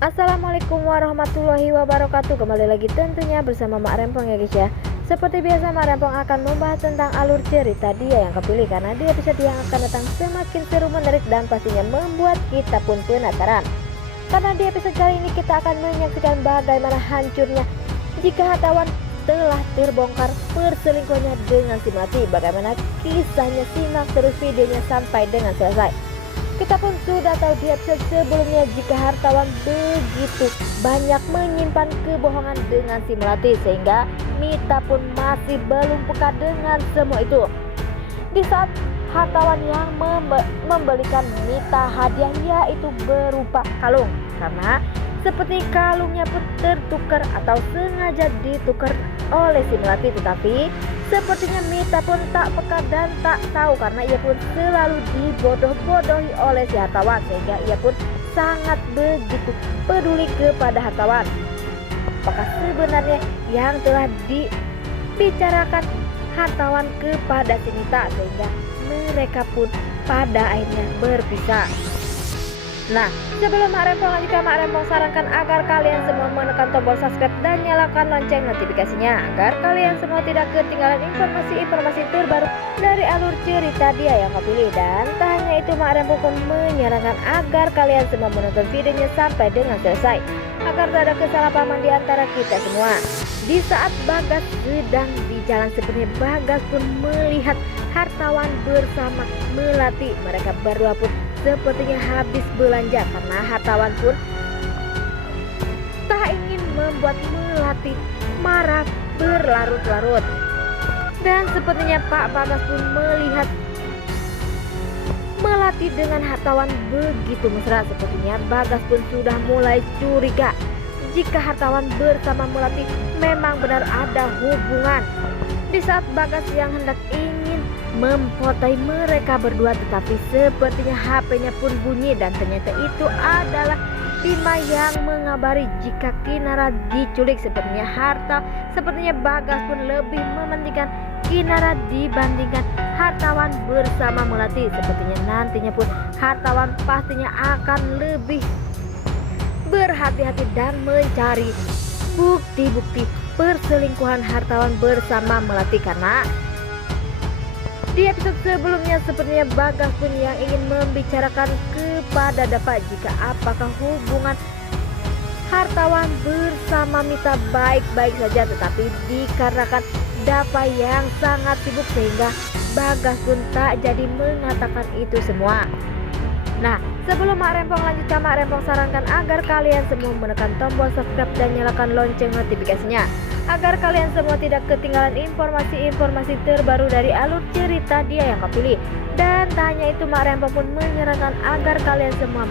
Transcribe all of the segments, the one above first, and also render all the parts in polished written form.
Assalamualaikum warahmatullahi wabarakatuh. Kembali lagi tentunya bersama Mak Rempong ya guys ya. Seperti biasa Mak Rempong akan membahas tentang alur cerita dia yang kepilih, karena di episode yang akan datang semakin seru, menarik, dan pastinya membuat kita pun penasaran. Karena di episode kali ini kita akan menyaksikan bagaimana hancurnya jika Hartawan telah terbongkar perselingkuhannya dengan si Melati. Bagaimana kisahnya, simak terus videonya sampai dengan selesai. Kita pun sudah tahu di episode sebelumnya jika Hartawan begitu banyak menyimpan kebohongan dengan si Melati, sehingga Mita pun masih belum peka dengan semua itu. Di saat Hartawan yang membelikan Mita hadiah, yaitu berupa kalung, karena seperti kalungnya pun tertukar atau sengaja ditukar oleh si Melati, tetapi sepertinya Mita pun tak peka dan tak tahu, karena ia pun selalu dibodoh-bodohi oleh si Hartawan, sehingga ia pun sangat begitu peduli kepada Hartawan. Apakah sebenarnya yang telah dibicarakan Hartawan kepada si Mita sehingga mereka pun pada akhirnya berpisah? Nah, sebelum Mak Rempong lanjutkan, Mak Rempong sarankan agar kalian semua menekan tombol subscribe dan nyalakan lonceng notifikasinya, agar kalian semua tidak ketinggalan informasi-informasi terbaru dari alur cerita dia yang kau pilih. Dan tak hanya itu, Mak Rempong pun menyarankan agar kalian semua menonton videonya sampai dengan selesai, agar tak ada kesalahpahaman di antara kita semua. Di saat Bagas sedang di jalan, sebenarnya Bagas pun melihat Hartawan bersama Melati. Mereka berdua pun sepertinya habis belanja, karena Hartawan pun tak ingin membuat Melati marah berlarut-larut. Dan sepertinya Pak Bagas pun melihat Melati dengan Hartawan begitu mesra. Sepertinya Bagas pun sudah mulai curiga jika Hartawan bersama Melati memang benar ada hubungan. Di saat Bagas yang hendak ingin memfotai mereka berdua, tetapi sepertinya HP-nya pun bunyi, dan ternyata itu adalah Bima yang mengabari jika Kinara diculik. Sepertinya Bagas pun lebih mementingkan Kinara dibandingkan Hartawan bersama Melati. Sepertinya nantinya pun Hartawan pastinya akan lebih berhati-hati dan mencari bukti-bukti perselingkuhan Hartawan bersama Melati, karena di episode sebelumnya sepertinya Bagas pun yang ingin membicarakan kepada Dava jika apakah hubungan Hartawan bersama Mita baik-baik saja, tetapi dikarenakan Dava yang sangat sibuk sehingga Bagas pun tak jadi mengatakan itu semua. Nah, sebelum Mak Rempong lanjutkan, Mak Rempong sarankan agar kalian semua menekan tombol subscribe dan nyalakan lonceng notifikasinya, agar kalian semua tidak ketinggalan informasi-informasi terbaru dari alur cerita dia yang kau pilih. Dan tak hanya itu, Mak Rempong pun menyarankan agar kalian semua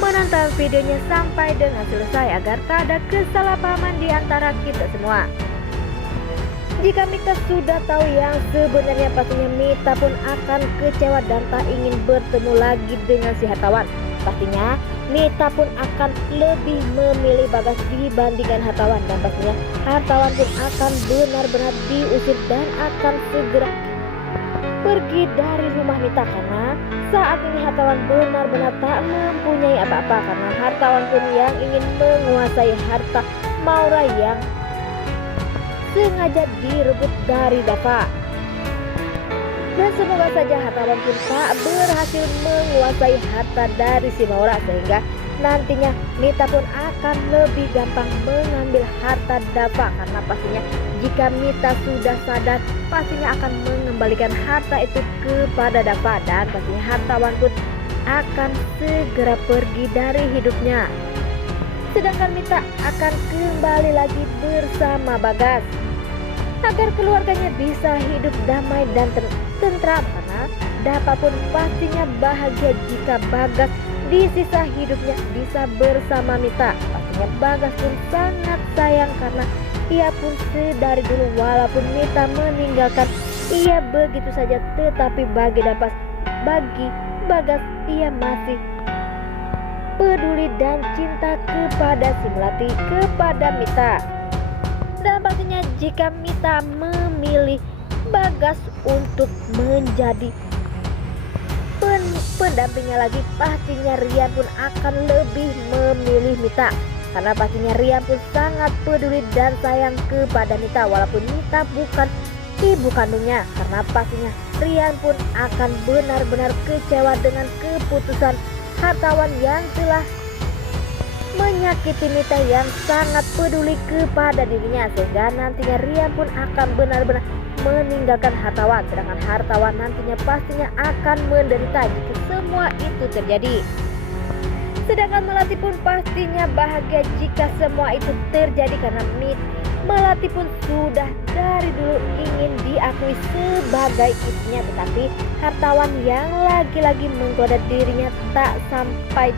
menonton videonya sampai dengan selesai, agar tak ada kesalahpahaman di antara kita semua. Jika Mita sudah tahu yang sebenarnya, pastinya Mita pun akan kecewa dan tak ingin bertemu lagi dengan si Hartawan. Pastinya Mita pun akan lebih memilih Bagas dibandingkan Hartawan, dan pastinya Hartawan pun akan benar-benar diusir dan akan segera pergi dari rumah Mita, karena saat ini Hartawan benar-benar tak mempunyai apa-apa, karena Hartawan pun yang ingin menguasai harta Maura yang sengaja direbut dari Dava. Dan semoga saja Hartawan pun tak berhasil menguasai harta dari si Maura, sehingga nantinya Mita pun akan lebih gampang mengambil harta Dava, karena pastinya jika Mita sudah sadar pastinya akan mengembalikan harta itu kepada Dava, dan pastinya Hartawan pun akan segera pergi dari hidupnya, sedangkan Mita akan kembali lagi bersama Bagas, agar keluarganya bisa hidup damai dan tentram, karena Dava pun pastinya bahagia jika Bagas di sisa hidupnya bisa bersama Mita. Pastinya Bagas pun sangat sayang, karena ia pun sedari dulu walaupun Mita meninggalkan ia begitu saja, tetapi bagi Bagas ia masih peduli dan cinta kepada si Melati, kepada Mita. Dan pastinya jika Mita memilih Bagas untuk menjadi pendampingnya lagi, pastinya Rian pun akan lebih memilih Mita. Karena pastinya Rian pun sangat peduli dan sayang kepada Mita walaupun Mita bukan ibu kandungnya. Karena pastinya Rian pun akan benar-benar kecewa dengan keputusan hartawan yang telah menyakiti Mita yang sangat peduli kepada dirinya, sehingga nantinya Rian pun akan benar-benar meninggalkan hartawan, sedangkan hartawan nantinya pastinya akan menderita jika semua itu terjadi. Sedangkan Melati pun pastinya bahagia jika semua itu terjadi karena Melati pun sudah dari dulu ingin diakui sebagai istrinya, tetapi hartawan yang lagi-lagi menggoda dirinya tak sampai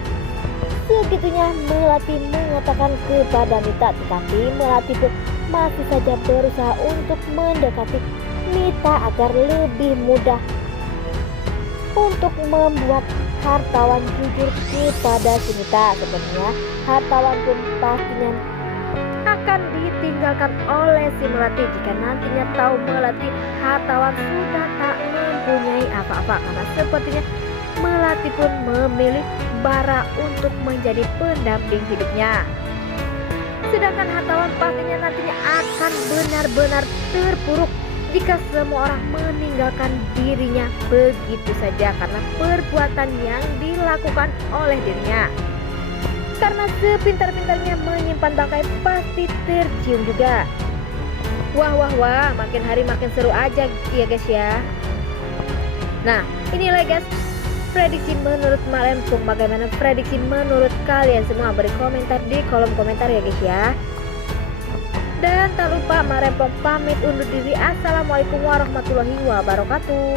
segitunya Melati mengatakan kepada Mita, tetapi Melati pun masih saja berusaha untuk mendekati Mita agar lebih mudah untuk membuat hartawan jujur kepada si Mita. Sebenarnya hartawan pun pastinya akan ditinggalkan oleh si Melati jika nantinya tahu Melati hartawan sudah tak mempunyai apa-apa, karena sepertinya Melati pun memilih Bara untuk menjadi pendamping hidupnya. Sedangkan hartawan pastinya nantinya akan benar-benar terpuruk jika semua orang meninggalkan dirinya begitu saja karena perbuatan yang dilakukan oleh dirinya. Karena sepintar-pintarnya menyimpan bangkai pasti tercium juga. Wah, makin hari makin seru aja ya guys ya. Nah, inilah guys prediksi menurut Mak Lempung. Bagaimana prediksi menurut kalian semua? Beri komentar di kolom komentar ya guys ya. Dan tak lupa Mak Lempung pamit undur diri. Assalamualaikum warahmatullahi wabarakatuh.